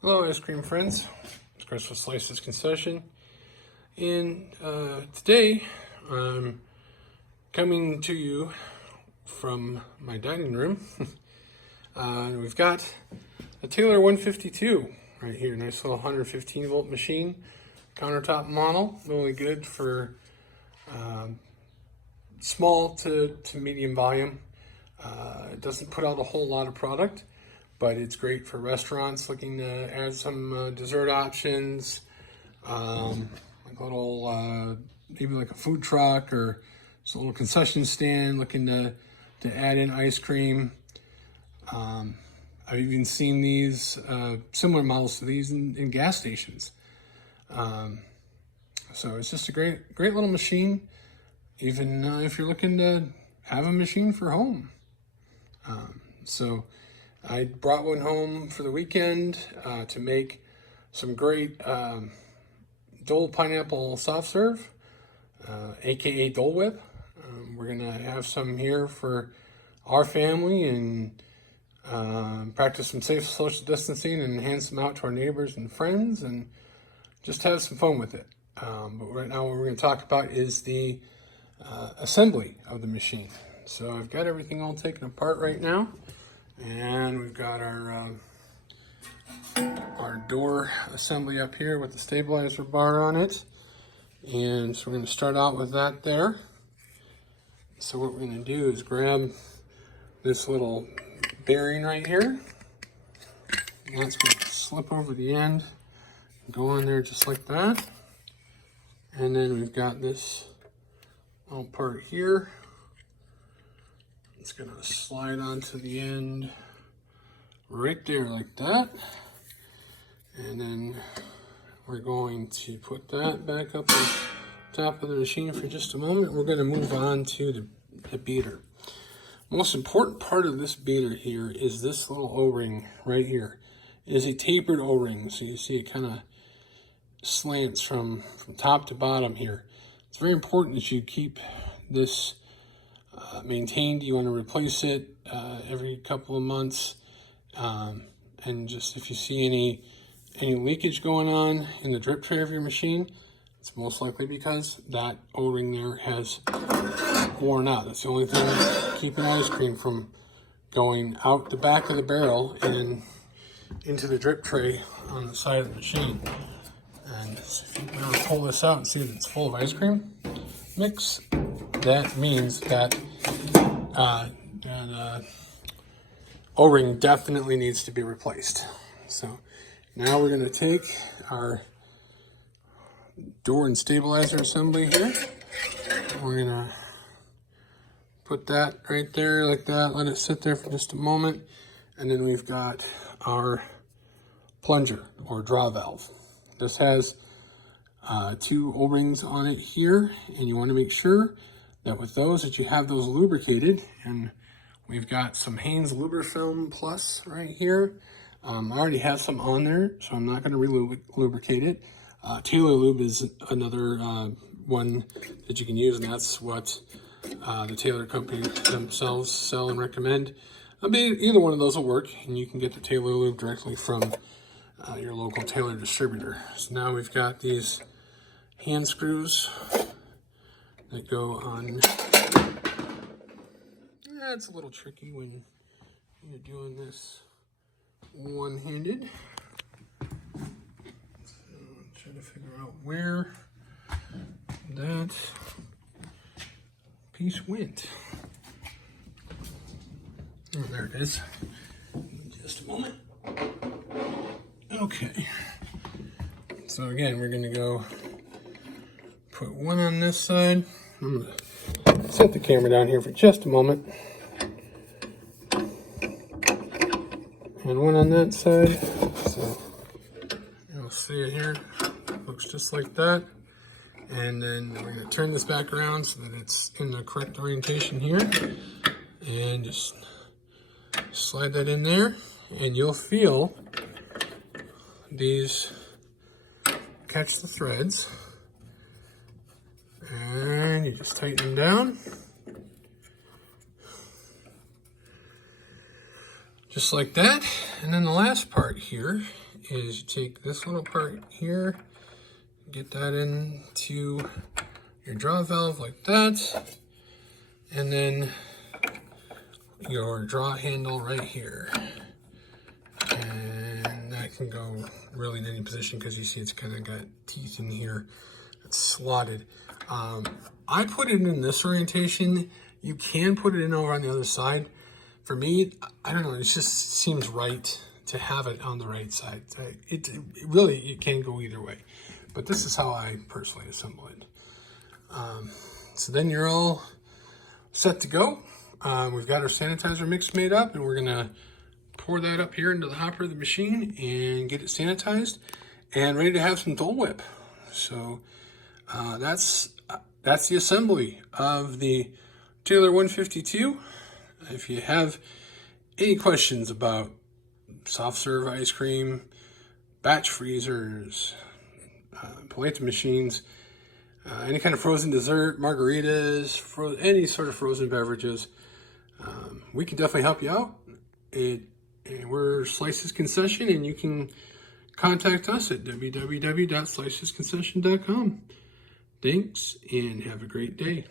Hello, ice cream friends. It's Chris with Slices Concession. And today I'm coming to you from my dining room. We've got a Taylor 152 right here. Nice little 115 volt machine. Countertop model. Really good for small to medium volume. It doesn't put out a whole lot of product, but it's great for restaurants looking to add some dessert options, like a little, maybe like a food truck or just a little concession stand looking to add in ice cream. I've even seen these, similar models to these in gas stations. So it's just a great little machine, even if you're looking to have a machine for home. So I brought one home for the weekend to make some great Dole pineapple soft serve, aka Dole Whip. We're gonna have some here for our family and practice some safe social distancing and hand some out to our neighbors and friends and just have some fun with it. But right now what we're going to talk about is the assembly of the machine. So I've got everything all taken apart right now, and we've got our door assembly up here with the stabilizer bar on it. And so we're going to start out with that there. So what we're going to do is grab this little bearing right here. And that's going to slip over the end, go on there just like that. And then we've got this little part here. It's going to slide onto the end right there like that. And then we're going to put that back up on top of the machine for just a moment. We're going to move on to the beater. Most important part of this beater here is this little O-ring right here. It is a tapered O-ring, so you see it kind of slants from top to bottom here. It's very important that you keep this maintained. You want to replace it every couple of months, and just if you see any leakage going on in the drip tray of your machine, it's most likely because that O-ring there has worn out. That's the only thing keeping ice cream from going out the back of the barrel and into the drip tray on the side of the machine. And if you can ever pull this out and see that it's full of ice cream mix, that means that O-ring definitely needs to be replaced. So now we're going to take our door and stabilizer assembly here. We're going to put that right there like that, let it sit there for just a moment, and then we've got our plunger or draw valve. This has two O-rings on it here, and you want to make sure that with those that you have those lubricated. And we've got some Hanes Lubrifilm Plus right here. I already have some on there, so I'm not going to re-lubricate it. Taylor Lube is another one that you can use, and that's what the Taylor company themselves sell and recommend. Either one of those will work, and you can get the Taylor Lube directly from your local Taylor distributor. So now we've got these hand screws that go on. Yeah, it's a little tricky when you're doing this one-handed. So I'm trying to figure out where that piece went. Oh, there it is. Just a moment. Okay. So again, we're going to go put one on this side. I'm going to set the camera down here for just a moment. And one on that side. So you'll see it here. Looks just like that. And then we're going to turn this back around so that it's in the correct orientation here. And just slide that in there. And you'll feel these catch the threads. And you just tighten them down. Just like that. And then the last part here is you take this little part here, get that into your draw valve like that, and then your draw handle right here. And that can go really in any position because you see it's kind of got teeth in here. It's slotted. I put it in this orientation. You can put it in over on the other side. For me, I don't know, it just seems right to have it on the right side. It can go either way. But this is how I personally assemble it. So then you're all set to go. We've got our sanitizer mix made up, and we're gonna pour that up here into the hopper of the machine and get it sanitized and ready to have some Dole Whip. So that's the assembly of the Taylor 152. If you have any questions about soft serve ice cream, batch freezers, Polenta machines, any kind of frozen dessert, margaritas, any sort of frozen beverages, we can definitely help you out. We're Slices Concession, and you can contact us at www.slicesconcession.com. Thanks, and have a great day.